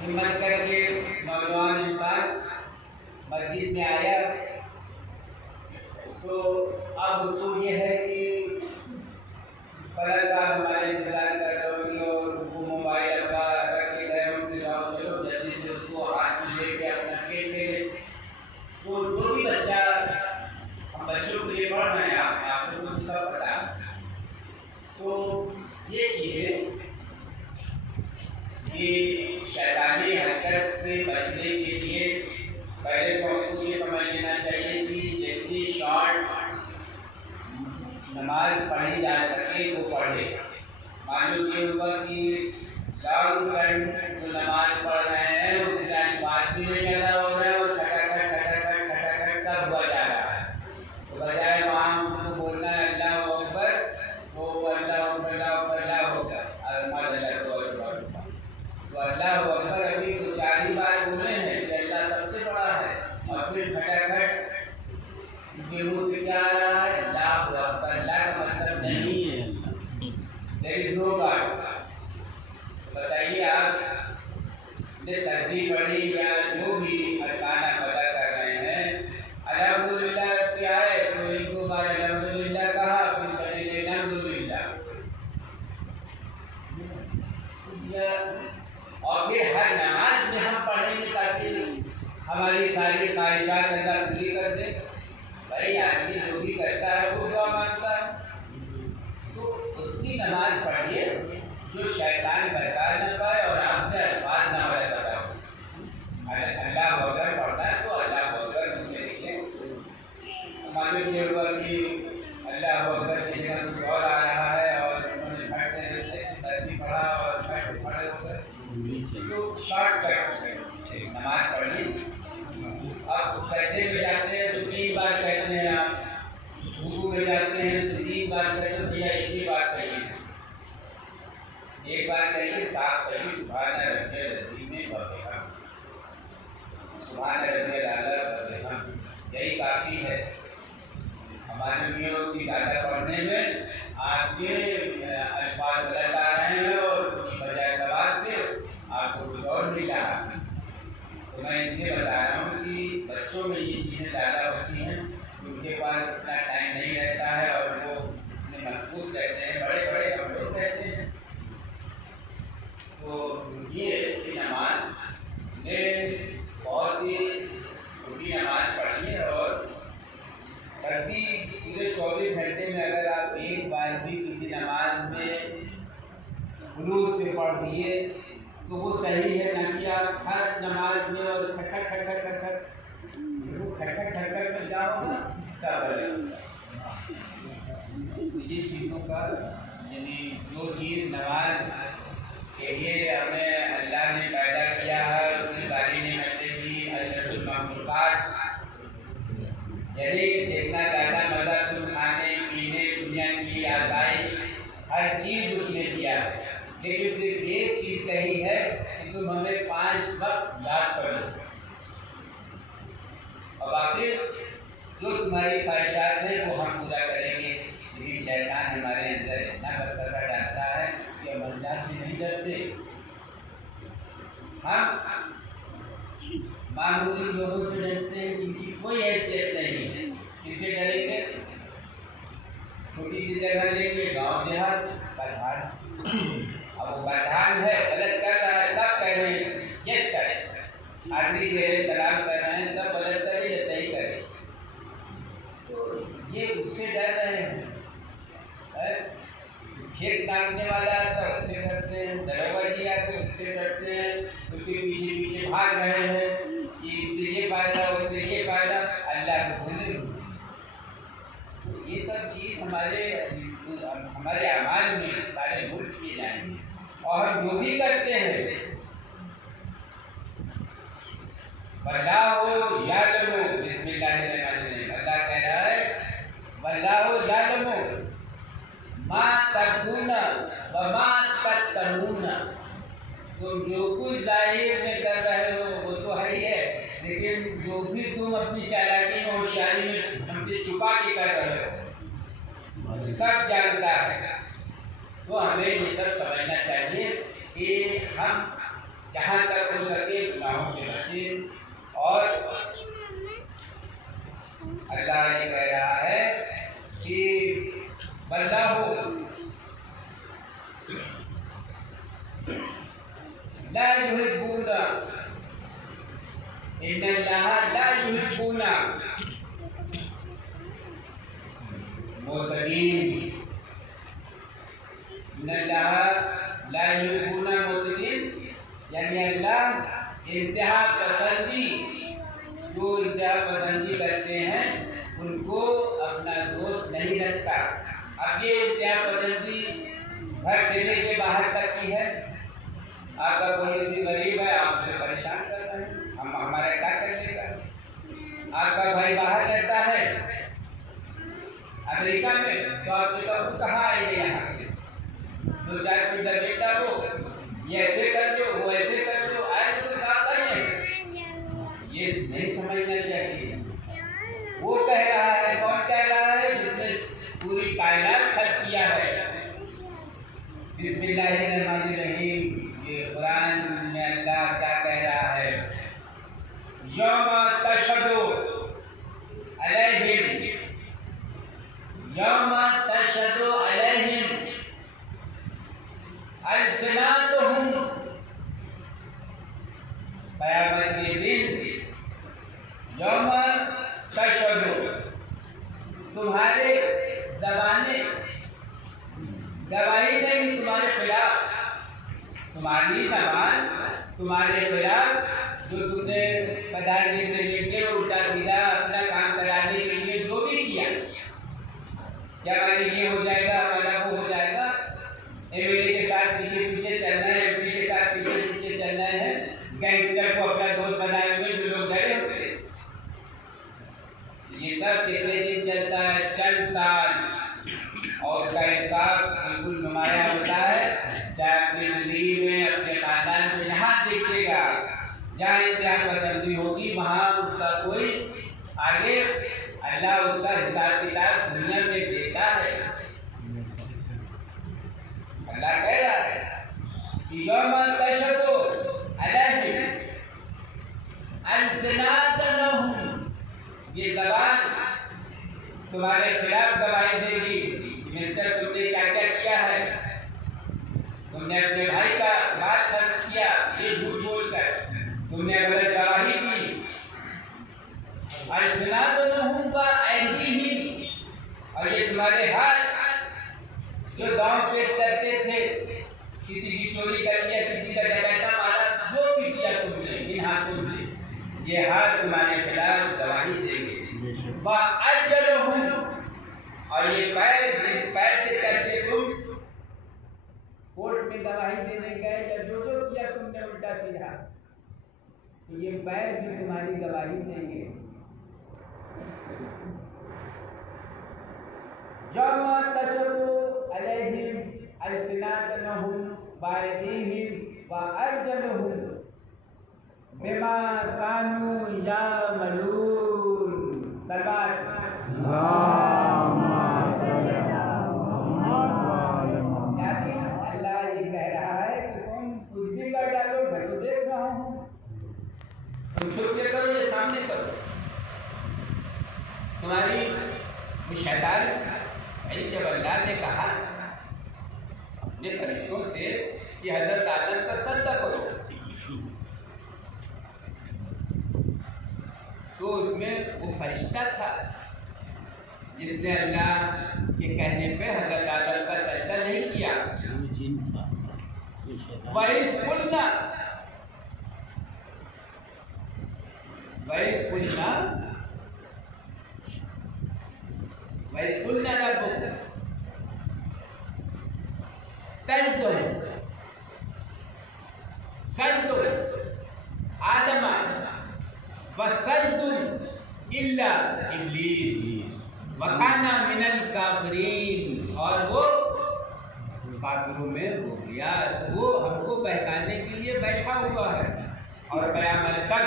हिम्मत करके नौजवान इंसान मस्जिद में आया तो अब उसको ये है कि फला साहब हमारे इंतजार कर रहे होंगे और वो मोबाइल अपना रख के गए होंगे, जाओ चलो जल्दी से उसको हाथ में लेके अपना खेल खेले। तो जो भी बच्चा, हम बच्चों के लिए पढ़ रहे हैं, आपको तो सब पता। तो ये चीज़ें कि शैतानी हरकत से बचने के लिए पहले तो हमको ये समझ लेना चाहिए कि जितनी शॉर्ट नमाज पढ़ी जा सके वो पढ़े। मान लो के ऊपर कि लॉन्ग टर्म जो नमाज पढ़ रहे हैं उससे अल्फाज भी नहीं ज़्यादा हो रहे हैं और खटाखट सब हुआ जा रहा है। तो बजाय वहाँ उनको बोलना है अल्लाह अकबर, वो अल्लाह अल्लाह होगा तो अल्लाह अकबर अभी दो चार ही बार बोले हैं कि अल्लाह सबसे बड़ा है, और फिर खटाखट उनके मुँह से क्या आ रहा है अल्लाह अकबर। अल्लाह का मतलब नहीं है, देयर इज नो गॉड। बताइए आपने तस्बीह पढ़ी या जो भी अरकाना पता कर रहे हैं, अल्हम्दुलिल्लाह क्या है, तो एक दो बार अल्हम्दुलिल्लाह कहा, फिर करेंगे अल्हम्दुलिल्लाह, और फिर हर नमाज में हम पढ़ेंगे ताकि हमारी सारी ख्वाहिशात अल्लाह पूरी कर दे। भाई आदमी जो भी करता है वो दुआ मांगता है, तो उतनी नमाज पढ़िए जो शैतान बरकार न पाए और आपसे अल्फाज न बड़े बताओ। अल्लाह अकबर पढ़ता है तो अल्लाह अकबर मुझसे लिखे। मालूम ये हुआ कि अल्लाह अकबर की जगह कुछ और आ रहा है और उन्होंने झट से तस्बीह पढ़ा और झट से पढ़े हो गए, तो शॉर्टकट नमाज पढ़िए। आप सजदे में जाते हैं तो 3 बार कहते हैं, आप रुकू में जाते हैं तो 3 बार कहते हैं, भैया एक ही बार कहिए, एक बार कहिए, साफ कहिए सुभान रब्बियल अज़ीम व बिहम्दिही, सुभान रब्बियल आला व बिहम्दिही, यही काफ़ी है। हमारे मियों की ज़्यादा पढ़ने में आपके अल्फाज गलत आ रहे हैं और उसकी बजाय सवाल थे आपको कुछ और मिल रहा है। तो मैं इसलिए बता रहा हूँ कि बच्चों में ये चीज़ें ज़्यादा होती हैं, उनके पास इतना टाइम नहीं रहता है और वो इतने महफूज रहते हैं, बड़े बड़े हम लोग रहते हैं। तो ये नमाज में बहुत ही छोटी नमाज पढ़िए, और कभी पूरे 24 घंटे में अगर आप एक बार भी किसी नमाज में खुलूस से पढ़ दिए तो वो सही है, ना कि आप हर नमाज में और खटखट में जाओ ना सब। ये चीज़ों का यानी जो चीज़ नमाज के लिए हमें अल्लाह ने पैदा किया है उसकी सारी नेमतें भी अशरफुल मखलूक़ात, यानी जितना ज़्यादा मज़ा तुम खाने पीने दुनिया की आसाइश हर चीज़ उसने दिया है, लेकिन सिर्फ एक चीज़ कही है कि तुम हमें 5 वक्त याद करो, और बाकी जो तुम्हारी ख्वाहिशात हैं वो हम पूरा करेंगे। लेकिन शैतान हमारे अंदर इतना वसवसा डालता है कि हम अल्लाह से नहीं डरते, हम मामूली लोगों से डरते हैं जिनकी कोई हैसियत नहीं है। किससे डरेंगे? छोटी सी जगह लेंगे, गाँव देहात, प्रधान, अब वो प्रधान है गलत कर रहा है, सब कह रहे हैं यस करें, आदमी दे रहे सलाम कर रहे हैं, सब गलत करें या सही करें, तो ये उससे डर रहे हैं। खेत काटने वाला आता है उससे डरते हैं, दरोगा जी आते हैं उससे डरते हैं, उसके पीछे पीछे भाग रहे हैं कि इससे ये फ़ायदा उससे ये फ़ायदा, अल्लाह को भूले। तो ये सब चीज़ हमारे अमाल में सारे मुल्क किए जाएंगे, और हम जो भी करते हैं वल्लाहु यालमु, बिस्मिल्लाहिर्रहमानिर्रहीम, अल्लाह कह रहा है वल्लाहु यालमु मा तक़ूना व मा तक्तमूना, तुम जो कुछ जाहिर में कर रहे हो वो तो है ही है, लेकिन जो भी तुम अपनी चालाकी में होशियारी में हमसे छुपा के कर रहे हो सब जानता है। तो हमें ये सब समझना चाहिए कि हम जहाँ तक हो सके गुनाहों से बचें। और अल्लाह ये कह रहा है कि वल्लाहु ला युहिब्बुना इन्नल्लाह ला युहिब्बुना मुतदीन, इन्नल्लाह ला युहिब्बुना मुतदीन, यानी अल्लाह इंतहा पसंदी, जो इंतहा पसंदी करते हैं उनको अपना दोस्त नहीं रखता। अब ये इंतहा पसंदी घर से लेके बाहर तक की है। आपका कोई सी गरीब है, आपसे परेशान कर रहे हैं, हम हमारा क्या कर लेगा। आपका भाई बाहर रहता है अमेरिका में, तो आपके कब कहाँ आएंगे यहाँ के? दो चार सुविधा बेटा वो ये ऐसे कर दो, वो ऐसे कर दो, आए तो क्या करें? ये नहीं समझना चाहिए। वो कह रहा है, कौन कह रहा है? जिसने पूरी कायनात खल्क किया है। बिस्मिल्लाहिर्रहमानिर्रहीम। ये कुरान में अल्लाह क्या कह रहा है? यौमा तशहदु अलैहिम, यौमा तशहदु अलैहिम अलसिनातुहुम, क़यामत के दिन यौमा तशहदु, तुम्हारे ज़बानें गवाही देंगी तुम्हारे खिलाफ। तुम्हारी ज़बान तुम्हारे खिलाफ, जो तुमने पदार्थ से लेके उल्टा सीधा अपना काम कराने के लिए जो भी किया, क्या हमारे ये हो जाएगा, हमारा वो हो जाएगा। एमएलए के साथ पीछे पीछे चलना है, एमपी के साथ पीछे पीछे चलना है, गैंगस्टर को अपना दोस्त बनाए हुए जो लोग डरे हमसे। ये सब कितने दिन चलता है? चंद साल। और उसका इंसाफ बिल्कुल नुमाया होता है, चाहे अपनी जिंदगी में, अपने खानदान को जहाँ देखिएगा, जहाँ इंतहा पसंदी होगी वहाँ उसका कोई आगे अल्लाह उसका हिसाब किताब दुनिया में देता है। अल्लाह कह रहा है कि यौमा तशहदु अलैहिम अलसिनातुहुम, ये ज़बान तुम्हारे खिलाफ गवाही देगी। मिस्टर तुमने क्या क्या किया है? तुमने अपने भाई का माल खर्च किया, ये झूठ बोलकर तुमने गलत गवाही दी। अलसिनातुहुम व ऐदीहिम, और ये तुम्हारे हाथ जो दांव पेश करते थे, किसी की चोरी कर लिया, किसी का डकैता मारा, जो भी किया तुमने इन हाथों से, ये हाथ तुम्हारे खिलाफ गवाही देंगे। व अर्जुलुहुम, और ये पैर, जिस पैर से चलते तुम कोर्ट में गवाही देने गए या जो जो किया तुमने उल्टा सीधा, तो ये पैर भी तुम्हारी गवाही देंगे। यौमा तशहदु अलैहिम अलसिनातुहुम व ऐदीहिम व अर्जुलुहुम बिमा कानू यामलून। अल्लाह ये कह रहा है कि तुम कुछ भी कर डालो, मैं तो देख रहा हूँ, तुम छुप के करो या सामने करो। तुम्हारी वो शैतान जब अल्लाह ने कहा अपने फरिश्तों से कि हज़रत आदम का सजदा करो, तो उसमें वो फरिश्ता था जिसने अल्लाह के कहने पे हज़रत आदम का सजदा नहीं किया। वइस्कुल्ना रब्बुकुम सजदु आदमा फसजदुम इल्ला इब्लीस वकाना मिनल काफिरीन, और वो काफिरों में हो गया। तो वो हमको बहकाने के लिए बैठा हुआ है और क़यामत तक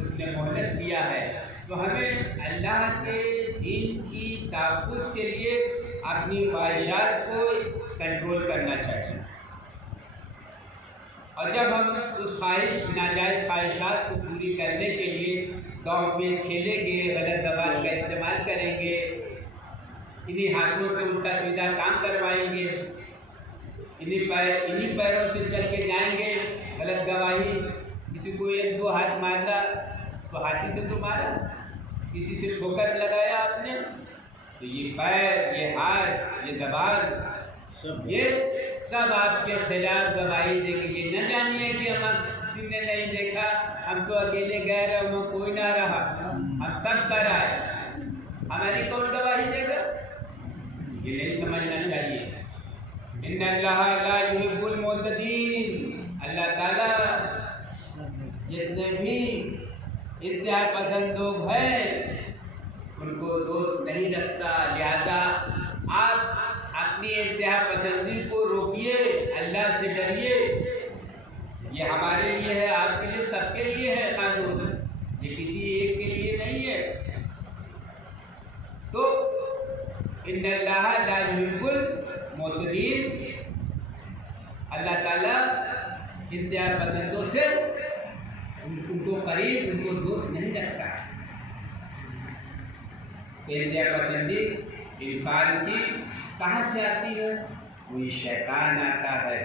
उसने मोहलत दिया है। तो हमें अल्लाह के दीन की तहफ़्फ़ुज़ के लिए अपनी ख्वाहिशात को कंट्रोल करना चाहिए। और जब हम उस ख्वाहिश नाजायज़ ख्वाहिशात को पूरी करने के लिए दांव पेच खेलेंगे, गलत ज़बान का इस्तेमाल करेंगे, इन्हीं हाथों से उल्टा सीधा काम करवाएंगे, इन्हीं पैरों से चल के जाएंगे, गलत गवाही, किसी को एक दो हाथ मारना तो हाथी से तो मारा, किसी से ठोकर लगाया आपने, तो ये पैर, ये हाथ, ये ज़बान ये सब आपके खिलाफ गवाही देंगे। ये न जानिए कि हम किसी ने नहीं देखा, हम तो अकेले गए रहे, वहाँ कोई ना रहा, हम सब कर आए, हमारी कौन गवाही देगा? ये नहीं समझना चाहिए। इन्नल्लाह ला युहिब्बुल मुअ्तदीन, अल्लाह ताला जितने भी इंतहा पसंद लोग हैं उनको दोस्त नहीं रखता। लिहाजा आप अपनी इंतहा पसंदी को रोकिए, अल्लाह से डरिए। ये हमारे लिए है, आपके लिए, सबके लिए है कानून, ये किसी एक के लिए नहीं है। तो इन्नल्लाह ला युहिब्बुल मुअ्तदीन, अल्लाह ताला इंतहा पसंदों से उनको करीब, उनको दोस्त नहीं रखता। इंतहा पसंदी इंसान की कहाँ से आती है? वही शैतान आता है,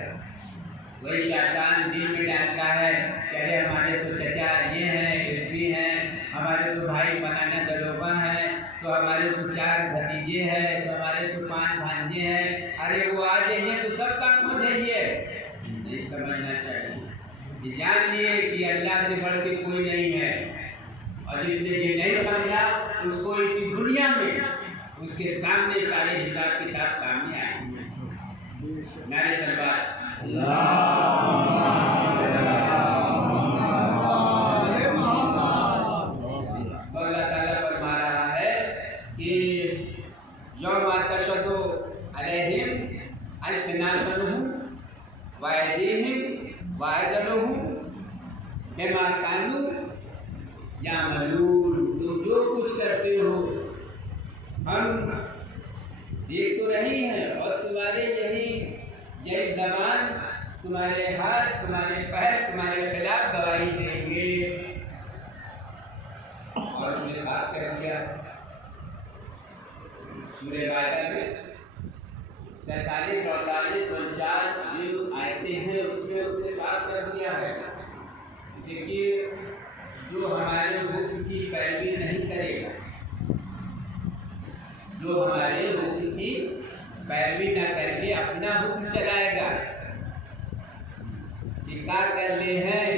वही शैतान दिल में डालता है कि अरे हमारे तो चचा ये हैं, एसपी हैं, हमारे तो भाई फलाना दरोगा हैं, तो हमारे तो 4 भतीजे हैं, तो हमारे तो 5 भांजे हैं, अरे वो आ जाइए तो सब काम हो जाइए। नहीं समझना चाहिए, ये जान लिए कि अल्लाह से बढ़ के कोई नहीं है, और जिसने ये नहीं समझा उसको इसी दुनिया में उसके सामने सारे हिसाब किताब सामने आएंगे। नारे सलवार अल्लाह ताला फरमा रहा है कि यौम तशद्दु अलैहिम अल्सिनातुहुम व अयदीहिम व अर्जुलुहुम बिमा कानू यामलून। तुम जो कुछ करते हो हम देख तो रही हैं, और तुम्हारे यही ज़बान, तुम्हारे हाथ, तुम्हारे पैर तुम्हारे खिलाफ गवाही देंगे। और तुमने साफ कर दिया सूरह माइदा में 47, 48, 49 जो आयतें हैं उसमें उसने साफ कर दिया है। देखिए, जो हमारे हुक्म की पैरवी नहीं करेगा, जो हमारे हुक्म की पैरवी न करके अपना हुक्म चलाएगा, कि क्या कर ले हैं,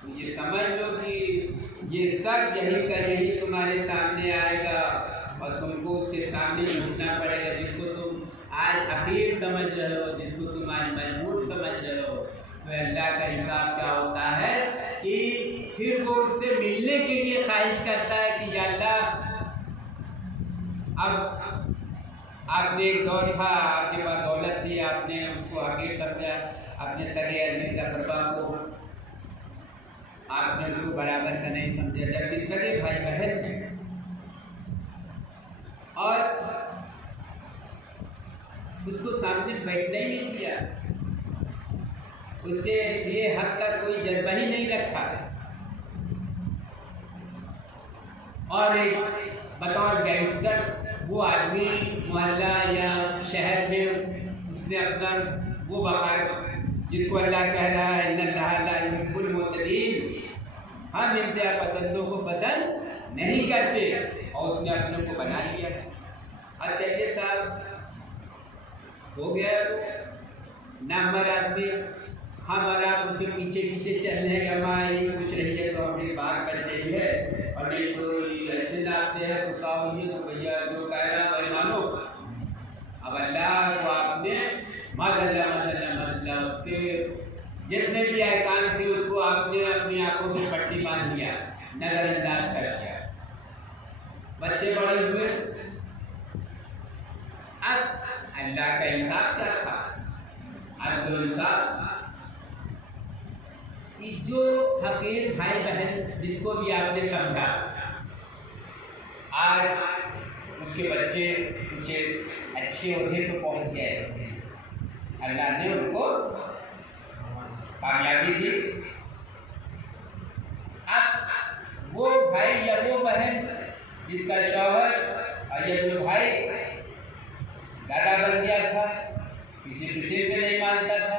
तो ये समझ लो कि ये सब यही का यही तुम्हारे सामने आएगा, और तुमको उसके सामने झुकना पड़ेगा। जिसको तुम आज हकीर समझ रहे हो, जिसको तुम आज मजबूर समझ रहे हो, तो अल्लाह का इंसाफ क्या होता है कि फिर वो उससे मिलने के लिए ख्वाहिश करता है कि या अल्लाह, अब आपने एक दौर था, आपके पास दौलत थी, आपने उसको हकीर समझा, अपने सगे अजीज अकरबा को आपने उसको बराबर का नहीं समझा, जबकि सगे भाई बहन हैं, और उसको सामने बैठने ही नहीं दिया, उसके लिए हक का कोई जज्बा ही नहीं रखा। और एक बतौर गैंगस्टर वो आदमी मोहल्ला या शहर में उसने अपना वो वक़ार, जिसको अल्लाह कह रहा है इन्नल्लाह ला युहिब्बुल मुअ्तदीन, हम इंतहा पसंदों को पसंद नहीं करते, और उसने अपने को बना लिया। अब चलिए साहब, हो गया वो नंबर आदमी, हम और आप उसके पीछे पीछे चल रहे हैं, माँ ये पूछ रही है तो हमारी बात बन रही है, और नहीं तो ऐसे नापते हैं तो क्या हुई, तो भैया जो कह रहा है मानो। अब अल्लाह को आपने माज़ल्ला उसके जितने भी अहकाम थे उसको आपने अपनी आंखों में पट्टी बांध दिया, नज़रअंदाज कर दिया। बच्चे बड़े हुए, अब अल्लाह का इंसाफ क्या था? अब जो इंसाफ कि जो फकीर भाई बहन जिसको भी आपने समझा, आज उसके बच्चे कुछ अच्छे ओहदे पर पहुंच गए, अल्लाह ने उनको कामयाबी दी। अब वो भाई या वो बहन जिसका शौहर और ये जो भाई दादा बन गया था, किसी दूसरे से नहीं मानता था,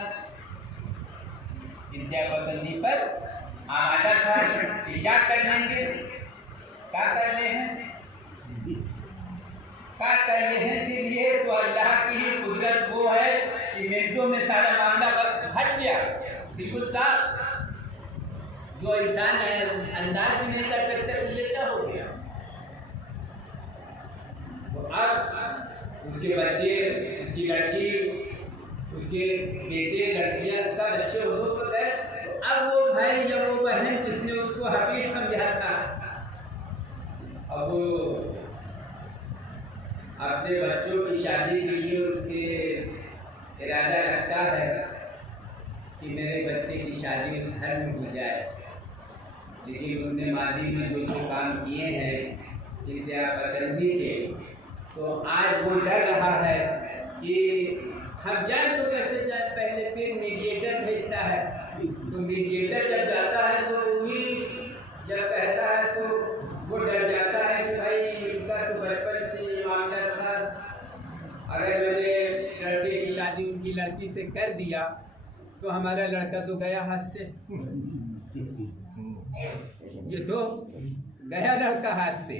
इंतहा पसंदी पर आमादा था कि क्या कर लेंगे, क्या कर ले हैं, क्या कर ले हैं के लिए तो अल्लाह की ही कुदरत वो है कि मिनटों में सारा मामला हट गया, बिल्कुल साफ। जो इंसान अंदाज भी नहीं कर सकता कि ये क्या हो गया। तो अब उसके बच्चे, उसकी लड़की, उसके बेटे, लड़कियां सब अच्छे हो तो गए। अब वो भाई या वो बहन जिसने उसको हकीर समझा था, अब वो अपने बच्चों की शादी के लिए उसके इरादा रखता है कि मेरे बच्चे की शादी इस घर में हो जाए। लेकिन उसने माजी में जो जो काम किए हैं इंतहा पसंदी के, तो आज वो डर रहा है कि हम जाए तो कैसे जाए। पहले फिर मीडिएटर भेजता है, तो मीडिएटर जब जाता है तो वही जब कहता है तो वो डर जाता है कि भाई इनका तो बचपन से ये मामला था, अगर मैंने लड़के की शादी उनकी लड़की से कर दिया तो हमारा लड़का तो गया हाथ से, ये तो गया लड़का हाथ से।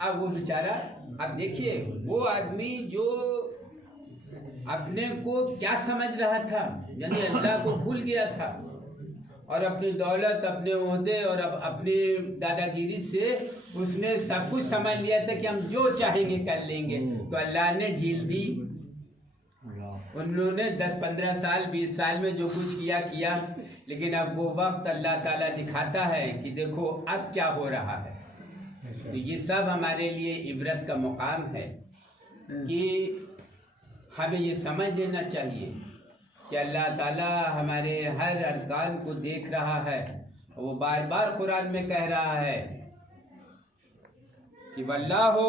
अब वो बेचारा, अब देखिए वो आदमी जो अपने को क्या समझ रहा था, यानी अल्लाह को भूल गया था और अपनी दौलत, अपने ओहदे और अपनी दादागिरी से उसने सब कुछ समझ लिया था कि हम जो चाहेंगे कर लेंगे। तो अल्लाह ने ढील दी। उन्होंने 10-15 साल 20 साल में जो कुछ किया, लेकिन अब वो वक्त अल्लाह ताला दिखाता है कि देखो अब क्या हो रहा है। तो ये सब हमारे लिए इबरत का मुकाम है कि हमें ये समझ लेना चाहिए कि अल्लाह ताला हमारे हर अरकान को देख रहा है। वो बार बार कुरान में कह रहा है कि वल्लाहु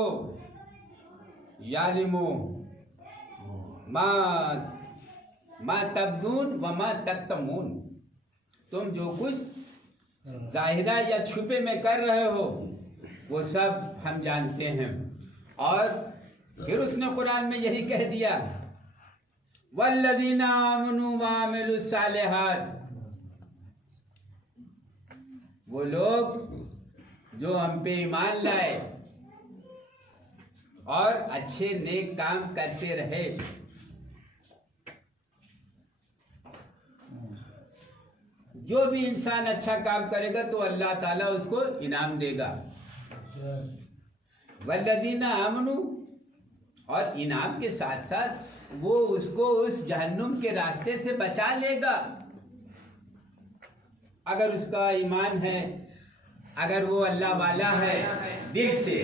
यालिमु मा तब्दून व मा तक्तमून, तुम जो कुछ जाहिरा या छुपे में कर रहे हो वो सब हम जानते हैं। और फिर उसने कुरान में यही कह दिया, वल्लज़ीना आमनू व अमिलुस सालिहात, वो लोग जो हम पे ईमान लाए और अच्छे नेक काम करते रहे। जो भी इंसान अच्छा काम करेगा तो अल्लाह ताला उसको इनाम देगा। वल्लज़ीना आमनू, और इनाम के साथ साथ वो उसको उस जहन्नुम के रास्ते से बचा लेगा। अगर उसका ईमान है, अगर वो अल्लाह वाला है दिल से,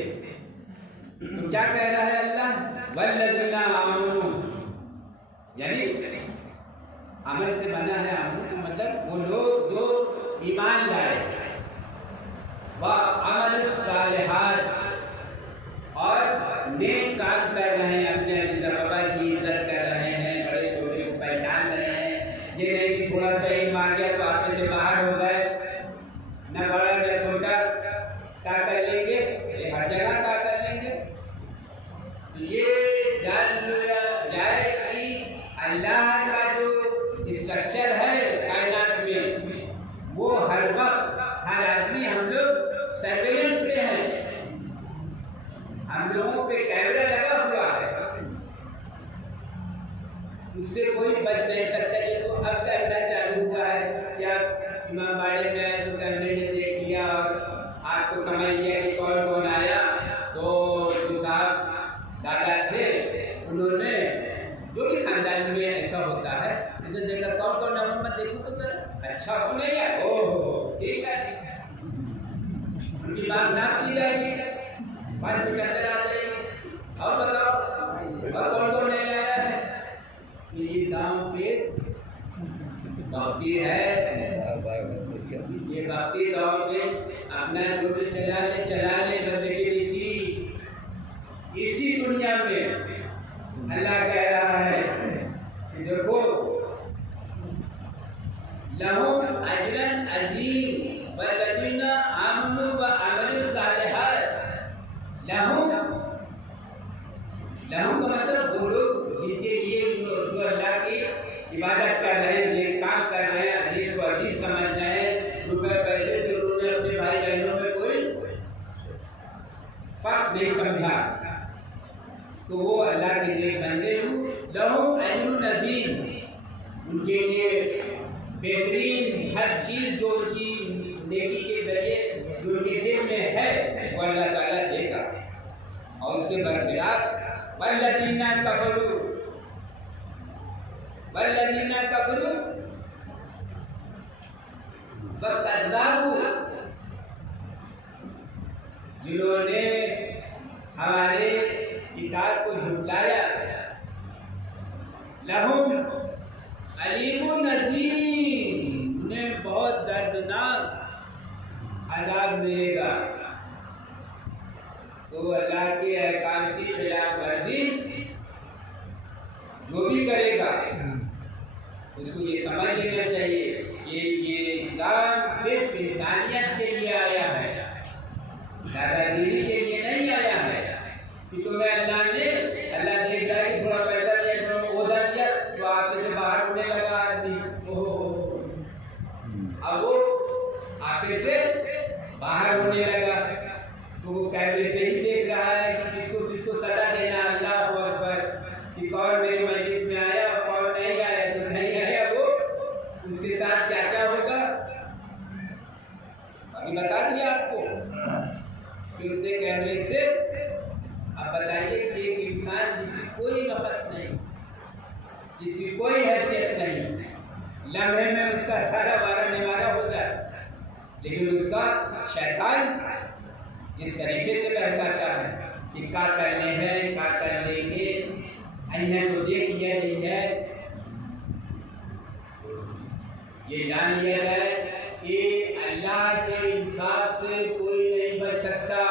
तो क्या कह रहा है अल्लाह, वल्लज़ीना आमनू, यानी अमल से बना है आमनू, तो मतलब वो लोग जो ईमान लाए, व अमिलुस सालिहात, और नेक काम कर रहे हैं, अपने बाबा की इज्जत कर रहे हैं, बड़े छोटे को पहचान रहे हैं। ये नहीं कि थोड़ा सा इल्म आ गया तो आप में से बाहर हो गए, न बड़ा न छोटा, क्या कर लेंगे, ये हर जगह क्या कर लेंगे। तो ये जान लिया जाए कि अल्लाह का जो स्ट्रक्चर है कायनात में, वो हर वक्त हर आदमी, हम लोग सर्वेलेंस पे हैं, हम लोगों पे कैमरा लगा हुआ है, उससे कोई बच नहीं सकता। ये तो अब कैमरा चालू हुआ है कि आप इमामबाड़े में आए तो कैमरे ने देख लिया और आपको समझ लिया कि कौन कौन आया। तो साहब दादा थे, उन्होंने जो भी खानदान में ऐसा होता है, उन्होंने देखा कौन कौन नंबर देखो तो कर अच्छा हो नहीं है, ओह ठीक है, उनकी बात नाप दी जाएगी, 5 फीट अंदर आ जाएगी। और बताओ और कौन कौन नहीं आया है। ये गांव पे बाकी है, ये बाकी गांव पे अपना जो भी चला ले, लेकिन इसी दुनिया में अल्लाह कह रहा है कि देखो लहुम अजरन अजीम वल्लज़ीना आमनू व अमलुस सालिहात। लहुम का मतलब वो लोग जिनके लिए जो अल्लाह की इबादत कर रहे हैं, ये काम कर रहे हैं, अजीज को अजीज समझ रहे हैं, रुपए पैसे से उन्होंने अपने भाई बहनों में कोई फर्क नहीं समझा, तो वो अल्लाह के नेक बंदे हूँ। लहुम अजरुन अज़ीम, उनके लिए बेहतरीन हर चीज़ जो उनकी नेकी के जरिए जो उनके दिल में है वो अल्लाह ताला देगा। और उसके बरखिलाफ वल्लज़ीना कफ़रू वकज़्ज़बू, जिन्होंने हमारे किताब को झुठलाया, लहुम अलीमुन अज़ीम, उन्हें बहुत दर्दनाक अज़ाब मिलेगा। तो अल्लाह के अहकाम की खिलाफ वर्जी जो भी करेगा उसको ये समझ लेना चाहिए कि ये इस्लाम सिर्फ इंसानियत के लिए आया है, दादागिरी के लिए नहीं आया है कि तुम्हें अल्लाह देख रहा है कि थोड़ा पैसा दिया, थोड़ा ओहदा दिया तो आप से बाहर होने लगा आदमी, अब वो आप से बाहर होने लगा, तो वो कैमरे से ही देख रहा है कि किसको सजा देना। अल्लाह अकबर, कि कौन मेरी मस्जिद में आया और कौन नहीं आया, जो नहीं आया वो उसके साथ क्या क्या होगा अभी बता दिया आपको कि उसने कैमरे से। अब बताइए कि एक इंसान जिसकी कोई नफरत नहीं, जिसकी कोई हैसियत नहीं, लम्हे में उसका सारा बारा निवारा हो जाए, लेकिन उसका शैतान इस तरीके से बहकाता है कि क्या करने हैं, क्या कर लेंगे, अइया तो देख लिया नहीं है। ये जान लिया जाए कि अल्लाह के इंसाफ से कोई नहीं बच सकता।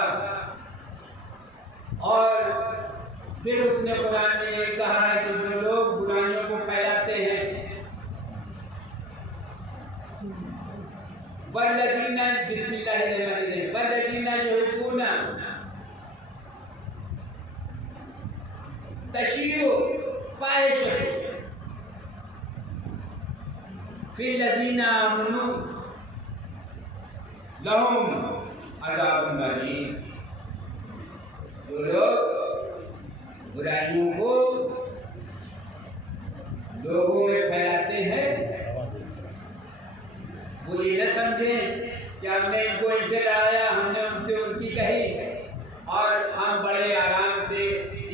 और फिर उसने कुरान में ये कहा है कि जो लोग बुराइयों को फैलाते हैं, वल्लज़ीना बिस्मिल्लाहिर्रहमानिर्रहीम वल्लज़ीना युहिब्बूना तशय्यु फाहिशतु फिल्लज़ीना आमनू लहुम अज़ाबुन अलीम। जो लोग बुराइयों को लोगों में फैलाते हैं वो ये न समझें कि हमने इनको इनसे लड़ाया, हमने उनसे उनकी कही और हम बड़े आराम से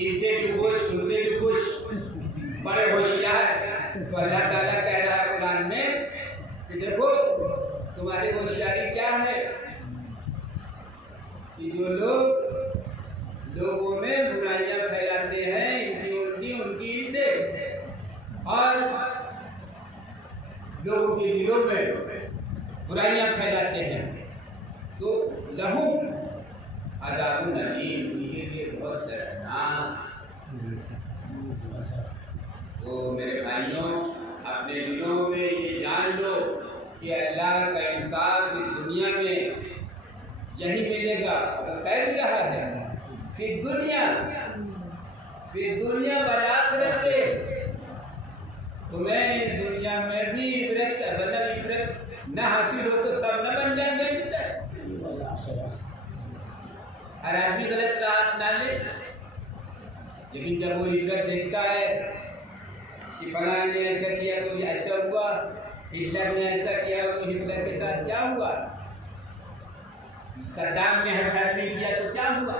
इनसे भी खुश उनसे भी खुश, बड़े होशियार। तो अल्लाह ताला कह रहा है कुरान में कि देखो तुम्हारी होशियारी क्या है कि जो लोग लोगों में बुराइयां फैलाते हैं, इनकी उनकी इनसे, और लोगों के दिलों में बुराइयां फैलाते हैं, तो लहुम अज़ाबुन अलीम, उनके लिए बहुत दर्दनाक। तो मेरे भाइयों, अपने दिलों में ये जान लो कि अल्लाह का इंसाफ इस दुनिया में यही मिलेगा। वो कह भी रहा है फिर दुनिया बलाखिरत, तुम्हें दुनिया में भी इबरत न हासिल हो तो सब न बन जाएंगे इस तरह। हर आदमी गलत राह ना ले, लेकिन जब वो इबरत देखता है कि फलां ने ऐसा किया तो ऐसा हुआ, हिटलर ने ऐसा किया तो हिटलर के साथ क्या हुआ, सद्दाम ने हत्या किया तो क्या हुआ।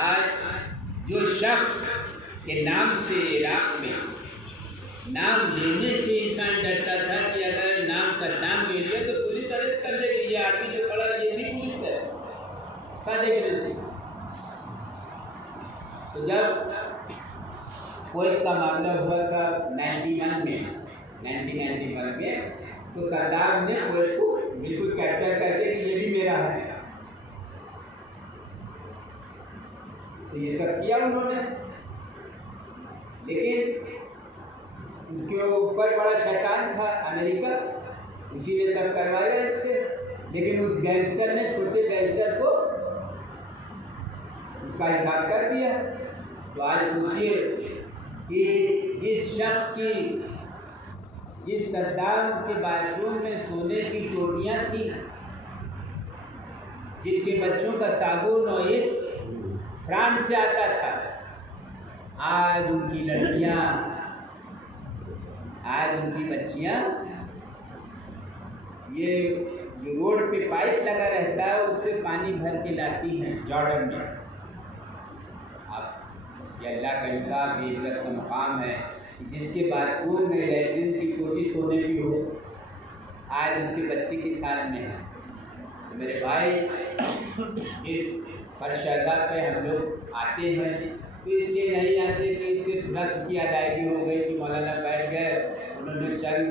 आज जो शख्स के नाम से इराक में नाम लेने से इंसान डरता था कि अगर नाम सद्दाम ले लिया तो पुलिस अरेस्ट कर लेगी, ये आदमी जो खड़ा ये भी पुलिस है, सादे गिरे से। तो जब कोविड का मामला हुआ था 1991 में, तो सरदार ने कोविड को बिल्कुल कैप्चर करके कि ये भी मेरा है, तो ये सब किया उन्होंने। लेकिन उसके ऊपर बड़ा शैतान था अमेरिका, उसी ने सब करवाया इससे। लेकिन उस गैंगस्टर ने, छोटे गैंगस्टर को उसका हिसाब कर दिया। तो आज सोचिए कि जिस सद्दाम के बाथरूम में सोने की टोटियाँ थी, जिनके बच्चों का साबुन और इत्र फ्रांस से आता था, आज उनकी लड़कियाँ, आज उनकी बच्चियाँ ये जो रोड पे पाइप लगा रहता है उससे पानी भर के लाती हैं जॉर्डन में। अब ये अल्लाह का इंसाफ, ये इज्जत का मकाम है कि जिसके बाथरूम में लैट्रिन की टोटी सोने की हो, आज उसके बच्चे की साल में है। तो मेरे भाई, इस फर्शदा पे हम लोग आते हैं तो इसलिए नहीं आते कि सिर्फ नस्ल की अदायगी हो गई कि मौलाना बैठ गए, उन्होंने चंद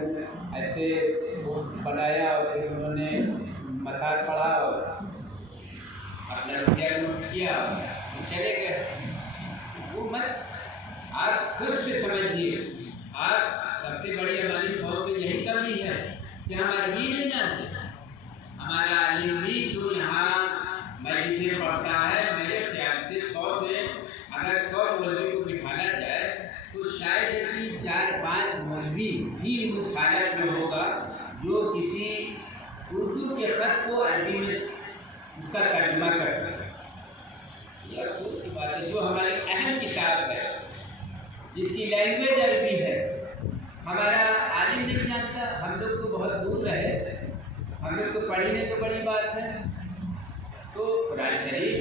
ऐसे बनाया और फिर उन्होंने मसाल पढ़ा और अपना रुपया लूट किया और चले गए। वो मत, आप खुद से समझिए। आप सबसे बड़ी हमारी कौम में यही कमी है कि हम अरबी नहीं जानते। हमारा आलिम भी जो यहाँ मजलिसें पढ़ता है, मेरे ख्याल से 100 में अगर 100 मौलवी को बिठाना जाए तो शायद कि 4-5 मौलवी भी उस हालत में होगा जो किसी उर्दू के ख़त को अरबी में उसका तर्जुमा कर सके। ये अफसोस की बात है। जो हमारी अहम किताब है, जिसकी लैंग्वेज अरबी है, हमारा आलिम नहीं जानता। हम लोग तो बहुत दूर रहे, हम लोग तो पढ़ी नहीं तो बड़ी बात है। तो कुरान शरीफ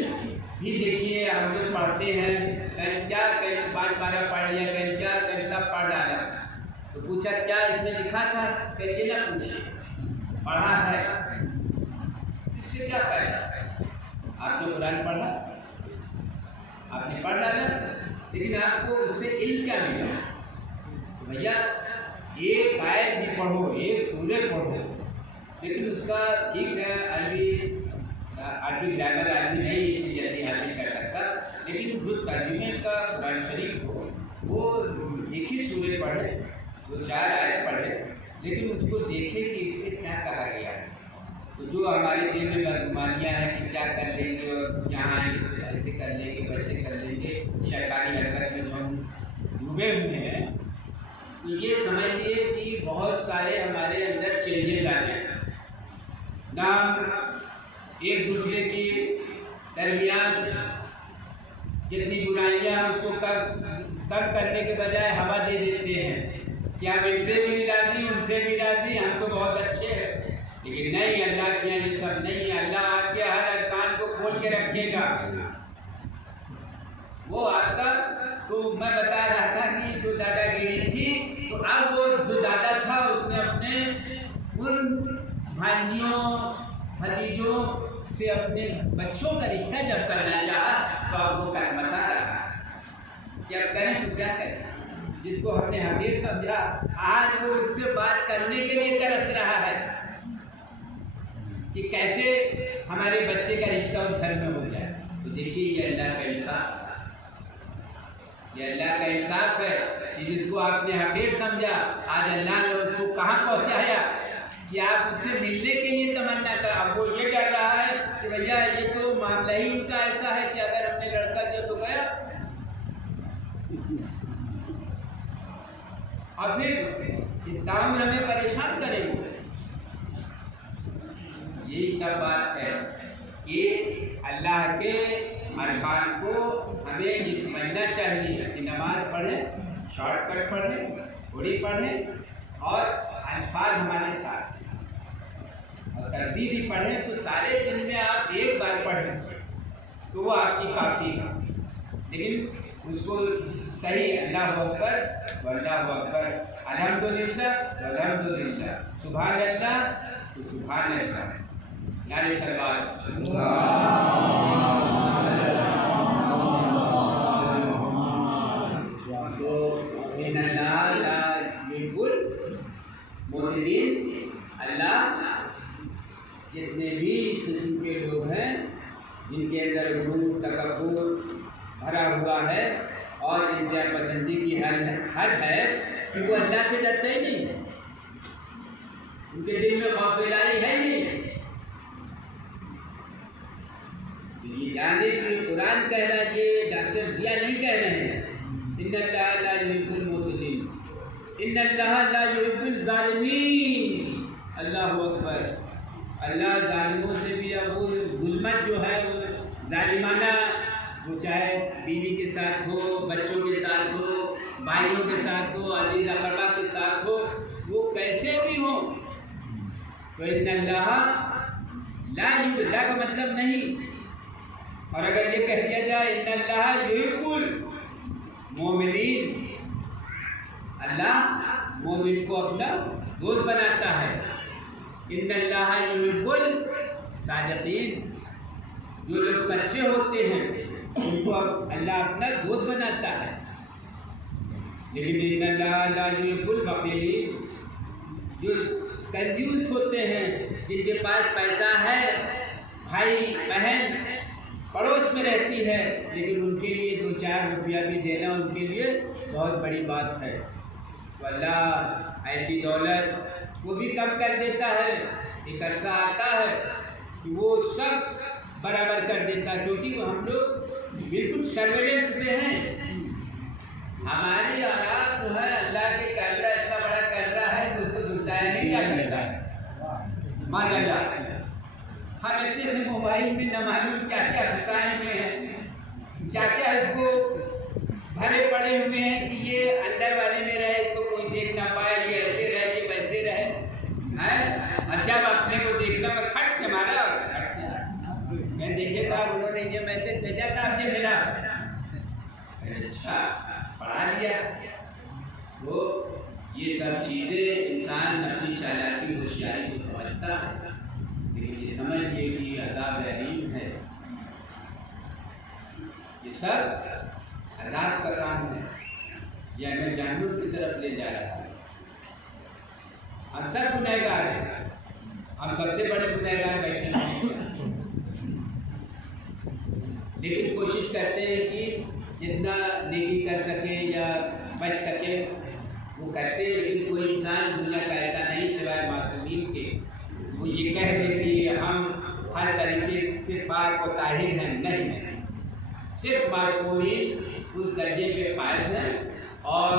भी देखिए, हम लोग पढ़ते हैं, कहीं क्या, कहीं 5-12 पढ़ लिया, कहीं क्या, कहीं सब पढ़ डाला। तो पूछा क्या इसमें लिखा था, कहते ना पूछिए, पढ़ा है, इससे क्या फ़ायदा। आपने कुरान पढ़ा, आपने पढ़ डाला, लेकिन आपको उससे इल्म क्या मिला। तो भैया, एक आयत भी पढ़ो, एक सूरह पढ़ो, लेकिन उसका ठीक है अरबी ग्रामर आदमी नहीं इतनी जल्दी हासिल कर सकता, लेकिन जो तर्जुमे का कुरान शरीफ हो वो एक ही सूरह पढ़े, 2-4 आयत पढ़े, लेकिन उसको देखे कि इसमें क्या कहा गया है। तो जो हमारे दिल में बदगुमानियाँ हैं कि क्या कर लेंगे और यहाँ आएंगे तो ऐसे कर लेंगे, वैसे कर लेंगे, शैतानी हरकत में जो हम डूबे हुए हैं, तो ये समझिए कि बहुत सारे हमारे अंदर चेंजेज आ जाएंगे। नाम एक दूसरे की दरमियान जितनी बुराइयाँ उसको कम करने के बजाय हवा दे देते हैं कि हम इनसे भी राज़ी, उनसे भी राज़ी, हम तो बहुत अच्छे हैं। लेकिन नहीं, अल्लाह के यहाँ ये सब नहीं है। अल्लाह आपके हर अरकान को खोल के रखेगा। वो आपका, तो मैं बता रहा था कि जो दादागिरी थी, तो अब वो जो दादा था उसने अपने उन भांजियों भतीजों से अपने बच्चों का रिश्ता जब करना चाहा तो अब वो कसमसा रहा। जब करें तो क्या करें, जिसको हमने हकीर समझा आज वो उससे बात करने के लिए तरस रहा है कि कैसे हमारे बच्चे का रिश्ता उस घर में हो जाए। तो देखिए, ये अल्लाह का इंसाफ, ये अल्लाह का इंसाफ है कि जिसको आपने हकीर समझा, आज अल्लाह ने उसको कहाँ पहुँचाया कि आप उससे मिलने के लिए तमन्ना कर। अब वो ये डर रहा है कि भैया ये तो मामला ही उनका ऐसा है कि अगर हमने लड़का दिया तो गया, और फिर इतना हमें परेशान करेंगे। यही सब बात है कि अल्लाह के अरकान को हमें ये समझना चाहिए कि नमाज पढ़ें, शॉर्टकट पढ़ें, थोड़ी पढ़ें और अल्फाज हमारे साथ, और तस्बीह भी पढ़ें तो सारे दिन में आप एक बार पढ़ें तो वो आपकी काफ़ी है। लेकिन उसको सही अल्लाहु अकबर वल्लाहु अकबर, अल्हम्दुलिल्लाह वल्हम्दुलिल्लाह, सुभान अल्लाह तो सुभान अल्लाह, नारे सलवात। अल्लाह जितने भी इस किस्म के लोग हैं जिनके अंदर गुरूर तकब्बुर भरा हुआ है, और इंतहा पसंदी की हद है कि वो अल्लाह से डरते ही नहीं, उनके दिल में खौफ इलाही है नहीं। ये जाने कि कुरान कह रहा है, ये डॉक्टर जिया नहीं कह रहे हैं। इन्नल्लाह ला युहिब्बुल मुअ्तदिन, इन्नल्लाह ला युहिब्बुल ज़ालिमीन। अल्लाहु अकबर। अल्लाह जालिमों से भी, अब वो जुल्मत जो है वो जालिमाना, वो चाहे बीवी के साथ हो, बच्चों के साथ हो, भाइयों के साथ हो, अजीज़ अक़रबा के साथ हो, वो कैसे भी हो, तो इन्नल्लाह ला युहिब्बुल का मतलब नहीं। और अगर ये कह दिया जाए इन्नल्लाह युहिब्बुल मोमिनीन, अल्लाह मोमिन को अपना दोस्त बनाता है। इन्नल्लाह युहिब्बुल सादिकीन, जो लोग सच्चे होते हैं उनको अल्लाह अपना दोस्त बनाता है। लेकिन इन्नल्लाह ला युहिब्बुल बख़ीलीन, जो कंजूस होते हैं, जिनके पास पैसा है, भाई बहन पड़ोस में रहती है, लेकिन उनके लिए 2-4 रुपया भी देना उनके लिए बहुत बड़ी बात है, तो अल्लाह ऐसी दौलत वो भी कम कर देता है। एक अरसा आता है कि वो सब बराबर कर देता है, क्योंकि वो हम लोग बिल्कुल सर्वेलेंस में हैं। हमारी औलाद जो है, अल्लाह के कैमरा, इतना बड़ा कैमरा है कि उसको सुलझाया नहीं जा सकता। माशाअल्लाह, हम इतने भी मोबाइल में न मालूम क्या क्या बताए हुए हैं, क्या क्या इसको भरे पड़े हुए हैं कि ये अंदर वाले में रहे, इसको कोई देख ना पाए, ये ऐसे रहे, ये वैसे रहे हैं। अच्छा, अब अपने को देखना में खट से मारा, खट से मैं देखे साहब उन्होंने ये मैसेज भेजा था, आपने मिला, अच्छा पढ़ा दिया। वो ये सब चीज़ें इंसान अपनी चालाकी होशियारी को समझता है, लेकिन ये समझिए कि अज़ाब अलीम है, ये सब अज़ाब का काम है, यह हमें जहन्नुम की तरफ ले जा रहा है। हम सब गुनहगार हैं, हम सबसे बड़े गुनहगार बैठे हैं, लेकिन कोशिश करते हैं कि जितना नेकी कर सके या बच सके वो करते हैं। लेकिन कोई इंसान दुनिया का ऐसा नहीं सिवाय मासूमीन के, वो ये कह दे कि हम हर तरीके से पाक व ताहिर हैं, नहीं, सिर्फ मासूमीन उस दर्जे पे फायद हैं। और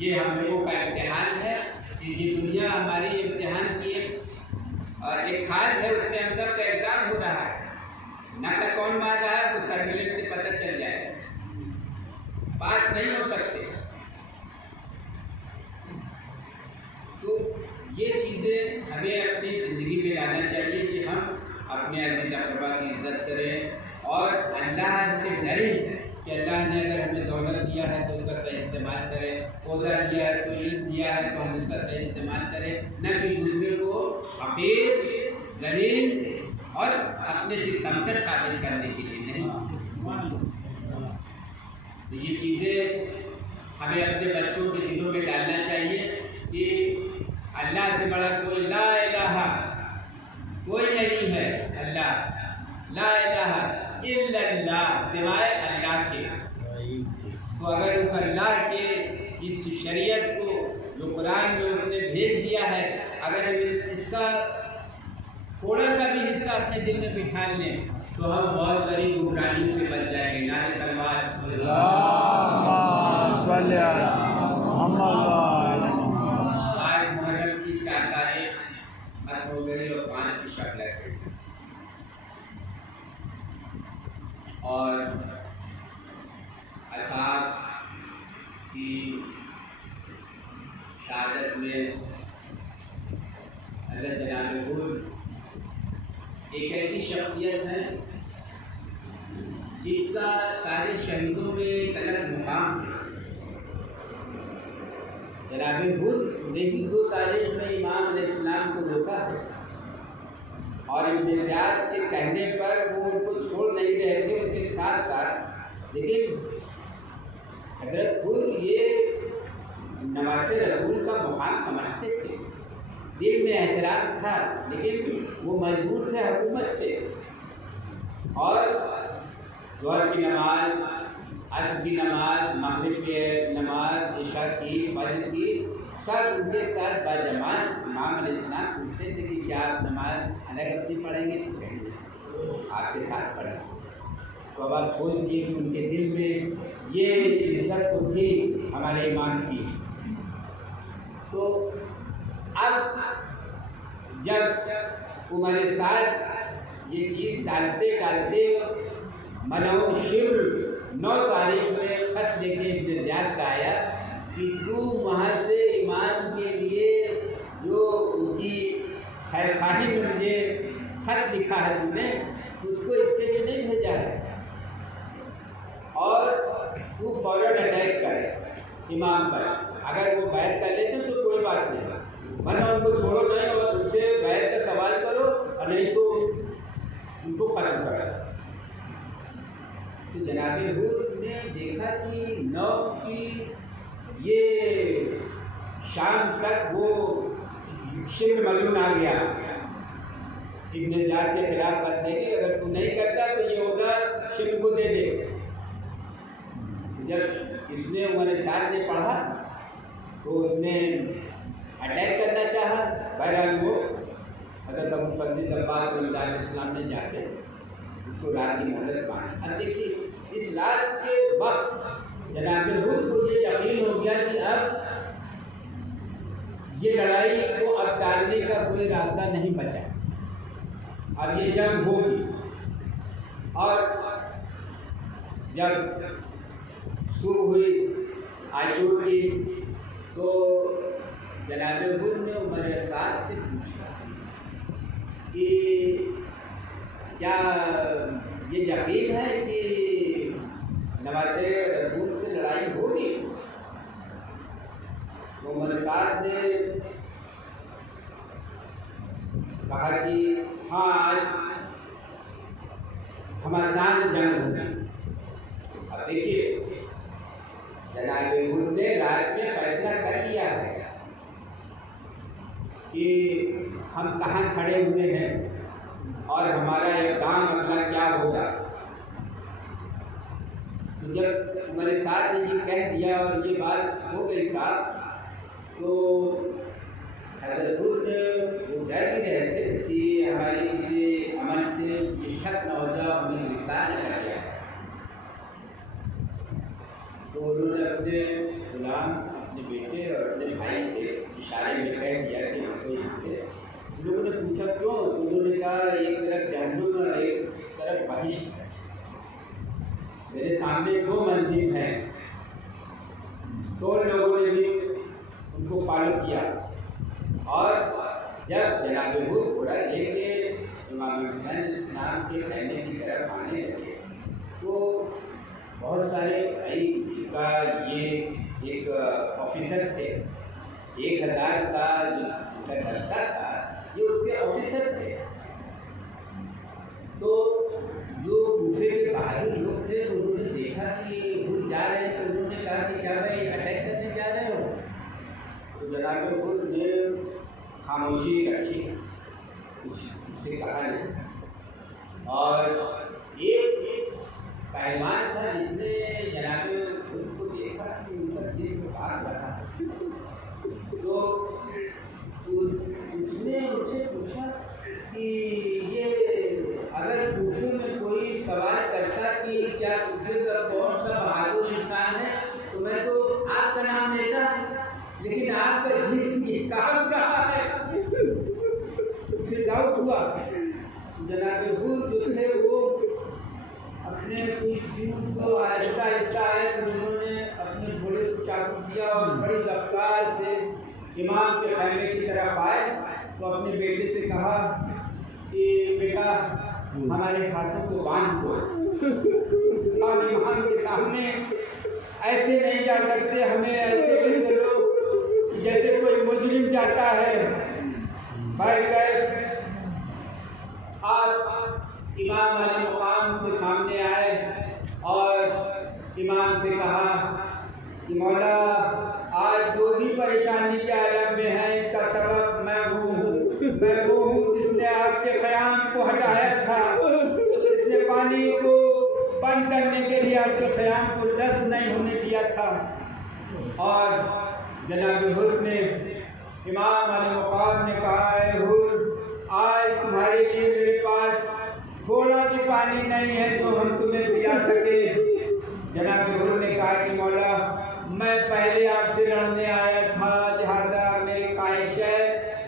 ये हम लोगों का इम्तिहान है कि ये दुनिया हमारी इम्तिहान की एक हाल है, उसमें हम सब का एग्ज़ाम हो रहा है। नकल कौन मार रहा है वो सर्विलेंस से पता चल जाएगा, पास नहीं हो सकते। तो ये चीज़ें हमें अपनी ज़िंदगी में लाना चाहिए कि हम अपने अज़ीज़ अक़रबा की इज़्ज़त करें और अल्लाह से डरें कि अल्लाह ने अगर हमें दौलत दिया है तो उसका सही इस्तेमाल करें, पौधा दिया है तो इल्म दिया है तो हम उसका सही इस्तेमाल करें, न कि दूसरे को हक़ीर, ज़लील और अपने से कमतर साबित करने के लिए नहीं। तो ये चीज़ें हमें अपने बच्चों के दिलों में डालना चाहिए कि अल्लाह से बड़ा कोई ला इलाहा कोई नहीं है, अल्लाह ला इलाहा इल्लल्लाह सिवाय अल्लाह के। तो अगर उस अल्लाह के इस शरीयत को जो कुरान में उसने भेज दिया है, अगर हम इसका थोड़ा सा भी हिस्सा अपने दिल में बिठा लें तो हम बहुत सारी गुमराहियों से बच जाएंगे। नारे सलवात आज मुहर्रम की 4 तारीख खत्म हो गई और 5 की शक्ल है, और असहाब की शहादत में अल्लाह जनाब एक ऐसी शख्सियत है जिनका सारे शहीदों में एक अलग मुकाम है। जनाब हुद ने 2 तारीख में इमाम अलैहिस्सलाम को रोका है और इब्न ज़ियाद के कहने पर वो उनको छोड़ नहीं रहे थे, उनके साथ साथ। लेकिन हज़रत हुद ये नवासे रसूल का मुकाम समझते थे, दिल में एहतराम था, लेकिन वो मजबूर थे हुकूमत से। और ज़ोहर की नमाज, असर की नमाज, मगरिब की नमाज, इशा की, फजर की, सब उनके साथ बाजमात इमाम अलैहिस्सलाम पूछते थे कि क्या आप नमाज अलग अपनी पढ़ेंगे? तो कहेंगे आपके साथ पढ़ेंगे। तो अब आप सोच लीजिए कि उनके दिल में ये इज्जत तो थी हमारे ईमान की। तो अब जब उमर साथ ये चीज़ डालते डालते मनौन शिर 9 तारीख में खत लेके इब्न ज़ियाद का आया कि तू वहाँ से इमाम के लिए जो उनकी खैरखाही में मुझे खत लिखा है तूने, तुझको इसके लिए नहीं भेजा है, और तू फौरन अटैक कर इमाम पर। अगर वो बैत कर लेते तो कोई बात नहीं, वरना उनको छोड़ो नहीं और उनसे बैत का सवाल करो, और नहीं तो उनको खत्म करो। तो जनाब हुर ने देखा कि 9 की ये शाम तक वो शिब्र मजनून आ गया इब्न ज़ियाद के खिलाफ खत देगी, अगर तू नहीं करता तो ये होगा शिब्र को दे दे। जब इसने उमर साद ने पढ़ा तो उसने अटैक करना चाहा। बहरहाल वो हज़रत अबू फज़ल अब्बास रज़ियल्लाहु ने जाके उसको रात की मदद मांगी। अब देखिए इस रात के वक्त जनाब हुर को ये यकीन हो गया कि अब ये लड़ाई को अब टालने का कोई रास्ता नहीं बचा, अब ये जंग होगी। और जब शुरू हुई आशूर की तो जनाब हुर ने उमर साद से पूछा कि क्या ये यकीन है कि नवाज़े रसूल से लड़ाई होगी? तो उमर साद ने कहा कि हाँ, आज घमासान जंग होगी। अब देखिए जनाब हुर ने रात में फैसला कर लिया है कि हम कहाँ खड़े हुए हैं और हमारा इक़दाम अगला क्या होगा। तो जब हमारे साथ ने ये कह दिया और ये बात हो गई साफ, तो हज़रत हुर ने वो डर भी रहे थे कि हमारे किसी अमल से ये शक न हो जाए, हमें गिरफ्तार न कर दिया। तो उन्होंने अपने गुलाम, अपने बेटे और अपने भाई से इशारे में कह दिया कि हमको यहाँ से। लोगों ने पूछा क्यों? तो उन्होंने कहा एक तरफ जहन्नुम और एक तरफ बहिश्त है, मेरे सामने 2 मंजिल हैं। तो लोगों ने भी उनको फॉलो किया और जब जनाब हुर घोड़ा लेके इमाम हुसैन इस्लाम के कहने की तरफ आने लगे तो बहुत सारे भाई का ये एक ऑफिसर थे, 1000 का जो दस्ता था ये उसके ऑफिसर थे। तो जो कूफे के बहादुर लोग थे उन्होंने देखा कि हुर जा रहे हैं, तो उन्होंने कहा कि क्या भाई अटैक करने जा रहे हो? तो जनाब हुर ने खामोशी रखी, कुछ उससे कहा नहीं। और एक पहलवान था जिसने जनाब हुर को देखा कि उनका जिस्म भाग रहा है, तो उसने उनसे पूछा कि ये अगर कूफे में कोई सवाल करता कि क्या कूफे का कौन सा बहादुर इंसान है तो मैं तो आपका नाम लेता, लेकिन आपका जिस्म काम रहा है। उसे डाउट हुआ। जनाब हुर जो थे वो अपने दूध को आहिस्ता आहिस्ता आए तो उन्होंने अपने घोड़े को चाकू दिया और बड़ी रफ्तार से इमाम के खैमे की तरफ आए। तो अपने बेटे से कहा कि बेटा हमारे हाथों को बांध दो, और इमाम के सामने ऐसे नहीं जा सकते, हमें ऐसे ले चलो जैसे कोई मुजरिम जाता है। भाई गए आप इमाम वाले मुकाम के सामने आए और इमाम से कहा कि मौला आज जो भी परेशानी के आलम में है इसका सबब मैं वो हूँ जिसने आपके क़याम को हटाया था, जिसने पानी को बंद करने के लिए आपके क़याम को दस्त नहीं होने दिया था। और जनाब हुर ने, इमाम अली मुकाम ने कहा है, हुर आज तुम्हारे लिए मेरे पास थोड़ा भी पानी नहीं है जो हम तुम्हें पिला सके। जनाब हुर ने कहा कि मौला, मैं पहले आपसे लड़ने आया था, लिहाजा मेरी ख्वाहिश है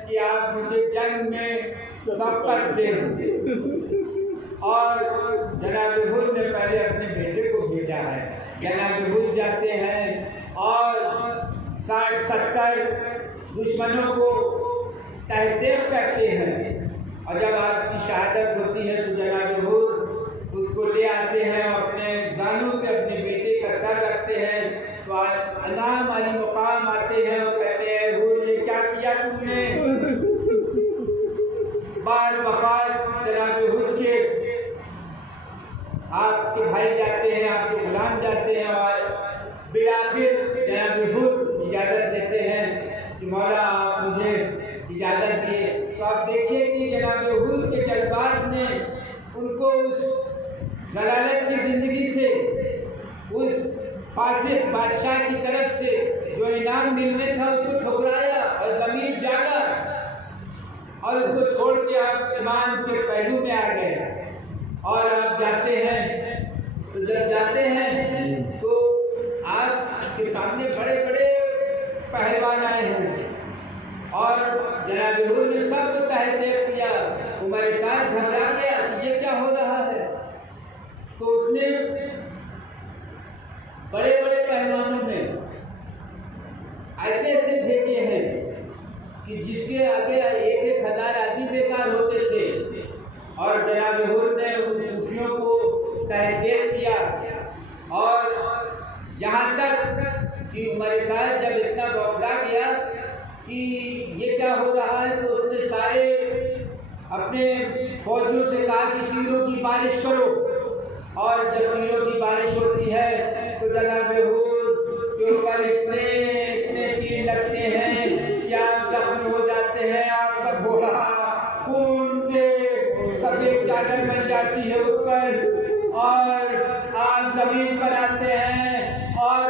कि आप मुझे जंग में सबक दें। और जनाब हुर ने पहले अपने बेटे को भेजा है। जनाब हुर जाते हैं और 60-70 दुश्मनों को तहदीद करते हैं। और जब आपकी शहादत होती है तो जनाब हुर उसको ले आते हैं, अपने जानों पे अपने बेटे का सर रखते हैं। तो इमाम अली मुकाम आते हैं और कहते हैं, हुर ये क्या किया तुमने? बाल वफात जनाब हुर के आपके भाई जाते हैं, आपके गुलाम जाते हैं और बिलाखिर जनाब हुर इजाज़त देते हैं कि मौला आप मुझे इजाज़त दिए। तो आप देखिए कि जनाब हुर के जज्बात ने उनको उस ज़लालत की ज़िंदगी से, उस फासिक बादशाह की तरफ से जो इनाम मिलने था उसको ठुकराया और ज़मीर जागा और उसको छोड़ के आप इमाम के पहलू में आ गए। और आप जाते हैं, तो जब जाते हैं तो आपके सामने बड़े बड़े पहलवान आए हैं और जनाब हुर ने सबको तहदीद किया। उमर साथ घबरा गया कि ये क्या हो रहा है। तो उसने बड़े बड़े पहलवानों में ऐसे ऐसे भेजे हैं कि जिसके आगे 1,000 आदमी बेकार होते थे। और जनाब हुर ने उन कूफियों को तहदीद किया और यहाँ तक कि उमर साद जब इतना बौखला गया कि ये क्या हो रहा है, तो उसने सारे अपने फौजियों से कहा कि तीरों की बारिश करो। और जब तीरों की बारिश होती है तो जनाब हुर के ऊपर इतने इतने तीर लगते हैं कि आप जख्मी हो जाते हैं। आपका घोड़ा खून से सफ़ेद चादर बन जाती है उस पर और आप जमीन पर आते हैं और